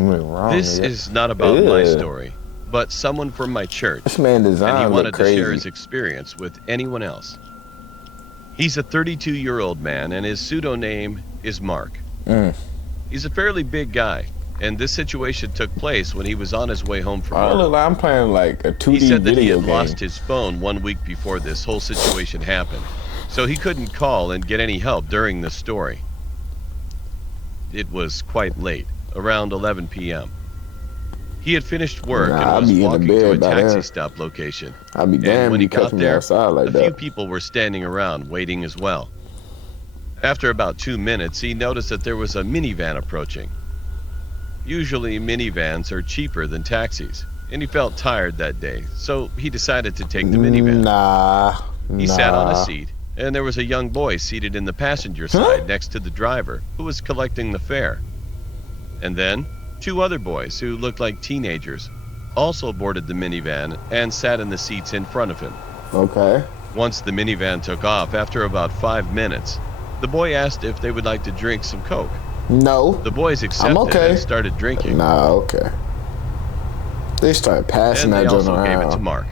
Wrong, This nigga. is not about my story, but someone from my church, This man and he design wanted look to share crazy. his experience with anyone else. He's a 32-year-old man, and his pseudonym is Mark. He's a fairly big guy, and this situation took place when he was on his way home from I work. look like I'm playing like a 2D He said that he video had game. lost his phone 1 week before this whole situation happened, so he couldn't call and get any help during the story. It was quite late, around 11 p.m. He had finished work and was walking to a taxi stop location. I'd be And damned when if he you catch got me there, outside like a few that. people were standing around waiting as well. After about 2 minutes, he noticed that there was a minivan approaching. Usually minivans are cheaper than taxis, and he felt tired that day, so he decided to take the minivan. He sat on a seat, and there was a young boy seated in the passenger side next to the driver, who was collecting the fare. And then, 2 other boys who looked like teenagers also boarded the minivan and sat in the seats in front of him. Okay. Once the minivan took off, after about 5 minutes, the boy asked if they would like to drink some Coke. No. The boys accepted and started drinking. Okay. They started passing and that they joint also gave around. it to Mark.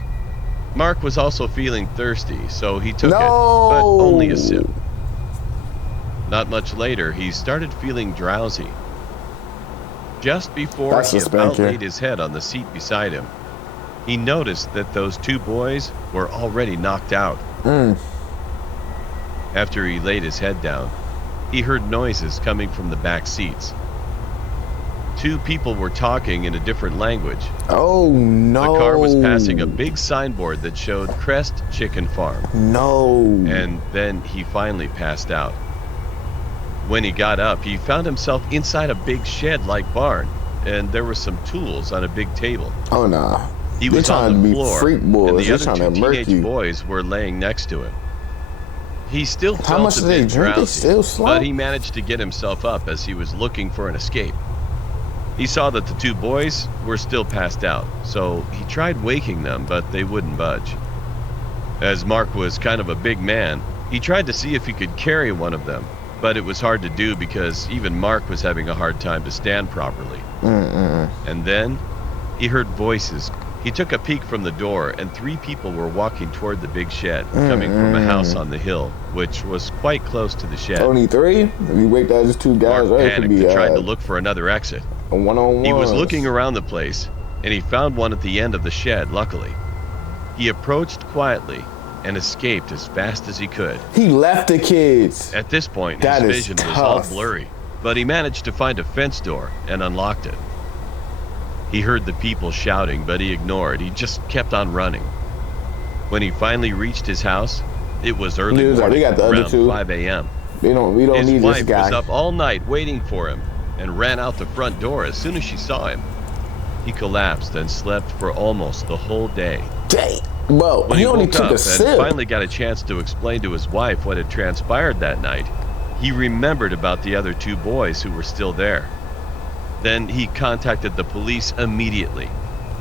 Mark was also feeling thirsty, so he took it, but only a sip. Not much later, he started feeling drowsy. Just before he about laid his head on the seat beside him, he noticed that those 2 boys were already knocked out. After he laid his head down, he heard noises coming from the back seats. 2 people were talking in a different language. Oh, no. The car was passing a big signboard that showed Crest Chicken Farm. No. And then he finally passed out. When he got up, he found himself inside a big shed-like barn, and there were some tools on a big table. Oh, nah. He was on the floor, and the other 2 teenage teenage boys were laying next to him. He still How felt much a did they bit drink? They drowsy, still slow? but he managed to get himself up as he was looking for an escape. He saw that the 2 boys were still passed out, so he tried waking them, but they wouldn't budge. As Mark was kind of a big man, he tried to see if he could carry one of them, but it was hard to do because even Mark was having a hard time to stand properly. And then he heard voices. He took a peek from the door, and 3 people were walking toward the big shed, coming from a house on the hill, which was quite close to the shed. Only 3? If you wake that just 2 guys, Mark right? panicked and tried to look for another exit. A one-on-one. He was looking around the place, and he found one at the end of the shed, luckily. He approached quietly and escaped as fast as he could. He left the kids. At this point, his vision was all blurry, but he managed to find a fence door and unlocked it. He heard the people shouting, but he ignored. He just kept on running. When he finally reached his house, it was early morning, around 5 a.m. We don't need this guy. His wife was up all night waiting for him and ran out the front door as soon as she saw him. He collapsed and slept for almost the whole day. Dang. Well, when he only woke took up a and sip. finally got a chance to explain to his wife what had transpired that night, he remembered about the other 2 boys who were still there. Then he contacted the police immediately.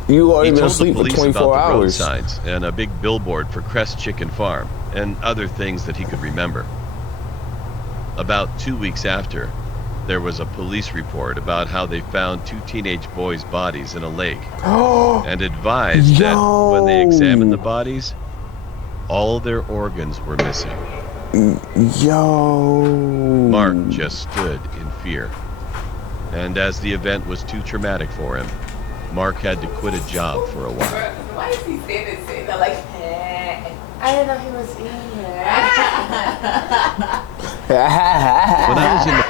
You are he even told asleep the for police 24 about the road hours. signs and a big billboard for Crest Chicken Farm and other things that he could remember. About 2 weeks after, there was a police report about how they found 2 teenage boys' bodies in a lake and advised that when they examined the bodies, all their organs were missing. Mark just stood in fear. And as the event was too traumatic for him, Mark had to quit a job for a while. Why is he saying that like, I didn't know he was in here. When I was in the